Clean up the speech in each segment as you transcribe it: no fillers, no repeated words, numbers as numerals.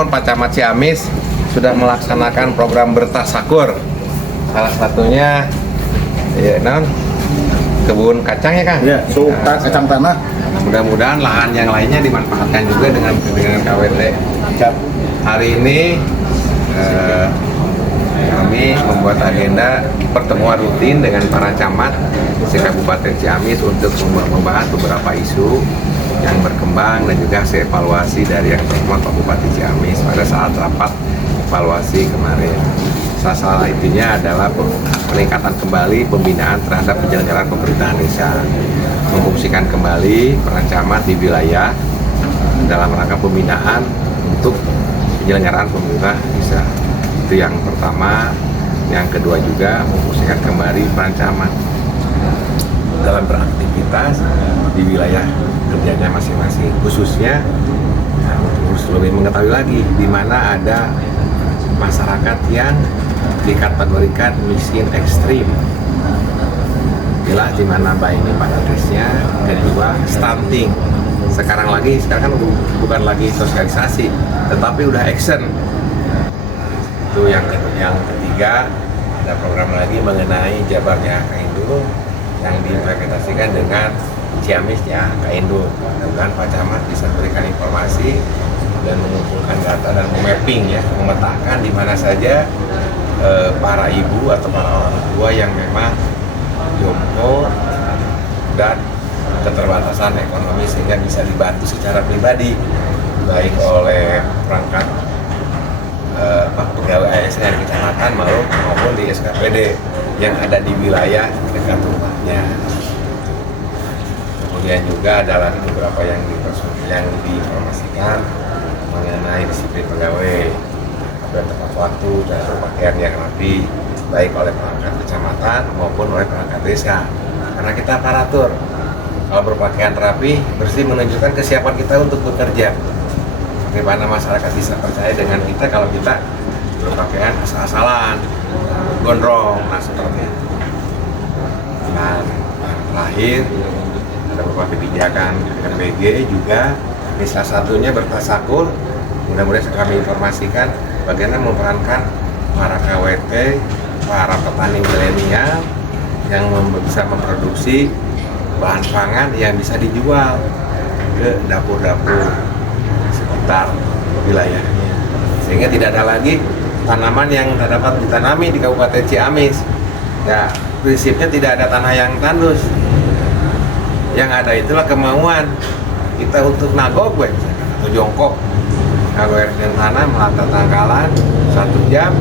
tahun Pak Camat Ciamis sudah melaksanakan program bertasakur. Salah satunya kebun kacang ya Kang? Ya, kacang tanah. Mudah-mudahan lahan yang lainnya dimanfaatkan juga dengan KWT. Hari ini kami membuat agenda pertemuan rutin dengan para camat se-Kabupaten Ciamis untuk membahas beberapa isu yang berkembang dan juga hasil evaluasi dari yang pertemuan Pak Bupati Ciamis pada saat rapat evaluasi kemarin. Salah intinya adalah peningkatan kembali pembinaan terhadap penyelenggaraan pemerintahan desa, memfungsikan kembali peran camat di wilayah dalam rangka pembinaan untuk penyelenggaraan pemerintahan desa. Itu yang pertama. Yang kedua juga memfungsikan kembali peran camat dalam beraktivitas di wilayah kerjanya masing-masing, khususnya harus lebih mengetahui lagi di mana ada masyarakat yang dikategorikan miskin ekstrim. Jelas di mana ini Pak adresnya. Kedua, stunting. Sekarang kan bukan lagi sosialisasi, tetapi udah action. Itu yang ketiga, ada program lagi mengenai jabarnya Kaindo yang diimplementasikan dengan Ciamisnya Kaindo. Mudah-mudahan Pak Camat bisa berikan informasi dan mengumpulkan data dan memapping ya, memetakan di mana saja para ibu atau para orang tua yang memang jompo dan keterbatasan ekonomi sehingga bisa dibantu secara pribadi baik oleh perangkat pegawai ASN di kecamatan maupun di SKPD yang ada di wilayah dekat rumahnya. Kemudian juga ada lagi beberapa yang diinformasikan mengenai disiplin pegawai, ada tepat waktu dan berpakaian yang rapi baik oleh perangkat kecamatan maupun oleh perangkat desa. Karena kita aparatur, kalau berpakaian rapi, bersih menunjukkan kesiapan kita untuk bekerja. Bagaimana masyarakat bisa percaya dengan kita kalau kita berpakaian asal-asalan, gondrong, nah seperti itu. Dan yang terakhir, ada beberapa kebijakan MBG juga, ini salah satunya bertasakur. Mudah-mudahan kami informasikan bagaimana memerankan para KWT, para petani milenial yang bisa memproduksi bahan pangan yang bisa dijual ke dapur-dapur sekitar wilayahnya, sehingga tidak ada lagi tanaman yang dapat ditanami di Kabupaten Ciamis. Ya, prinsipnya tidak ada tanah yang tandus. Yang ada itulah kemauan kita untuk nagok atau jongkok, nagok dengan tanah melata tangkalan 1 jam,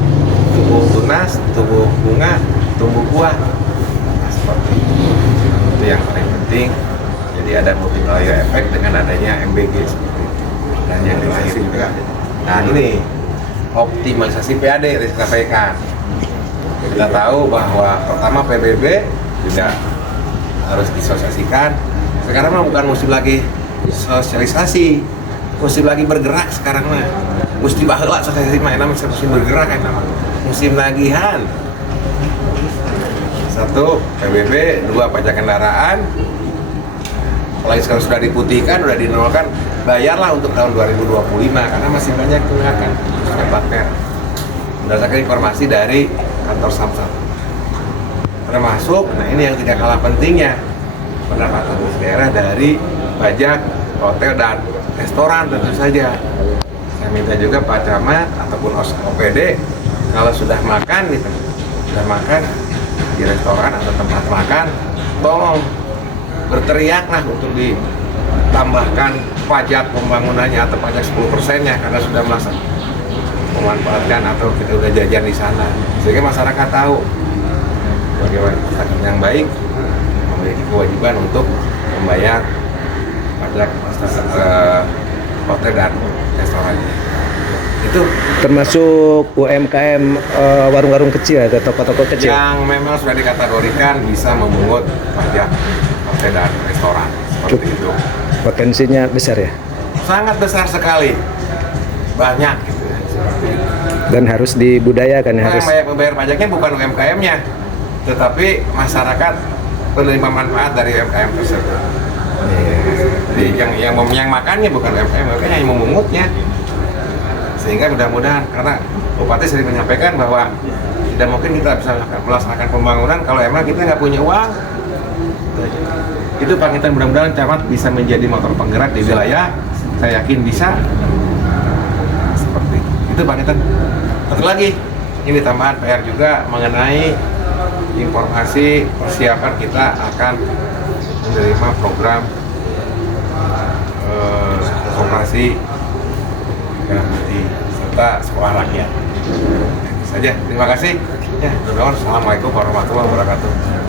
tumbuh tunas, tumbuh bunga, tumbuh buah. Nah, seperti itu yang paling penting. Jadi ada multiplier efek dengan adanya MBG seperti itu. Dan yang terakhir juga, nah ini optimalisasi PAD disampaikan. Kita tahu bahwa pertama PBB juga harus disosialisasikan. Sekarang mah bukan musim lagi sosialisasi, musim lagi bergerak sekarang mah. Musti baheula sosialisasi mah musim bergerak musim lagihan. 1 PBB, 2 pajak kendaraan. Apalagi sekarang sudah diputihkan, sudah dinolkan, bayarlah untuk tahun 2025 karena masih banyak tunggakan plat merah. Berdasarkan informasi dari kantor Samsat. Termasuk, nah ini yang tidak kalah pentingnya, pendapatan daerah dari pajak hotel dan restoran tentu saja. Saya minta juga Pak Camat ataupun OPD kalau sudah makan di restoran atau tempat makan, tolong berteriaklah untuk ditambahkan pajak pembangunannya atau pajak 10%-nya karena sudah merasa memanfaatkan atau kita udah jajan di sana, sehingga masyarakat tahu bagaimana yang baik memiliki kewajiban untuk membayar pajak hotel dan restoran. Itu termasuk UMKM, warung-warung kecil atau toko-toko kecil yang memang sudah dikategorikan bisa memungut pajak hotel dan restoran seperti itu. Potensinya besar ya? Sangat besar sekali, banyak gitu ya, seperti itu. Dan harus dibudayakan, harus Yang membayar pajaknya bukan UMKM-nya, tetapi masyarakat penerima manfaat dari UMKM tersebut. Jadi yang makannya bukan UMKM, yang memungutnya. Sehingga mudah-mudahan, karena Bupati sering menyampaikan bahwa tidak mungkin kita bisa melaksanakan pembangunan kalau emang kita nggak punya uang. Itu Panginten, mudah-mudahan camat bisa menjadi motor penggerak di wilayah. Saya yakin bisa. Seperti itu Panginten. Satu lagi, ini tambahan PR juga mengenai informasi persiapan kita akan menerima program koperasi ganti serta sekolah rakyat. Saja, terima kasih. Ya, Assalamualaikum warahmatullahi wabarakatuh.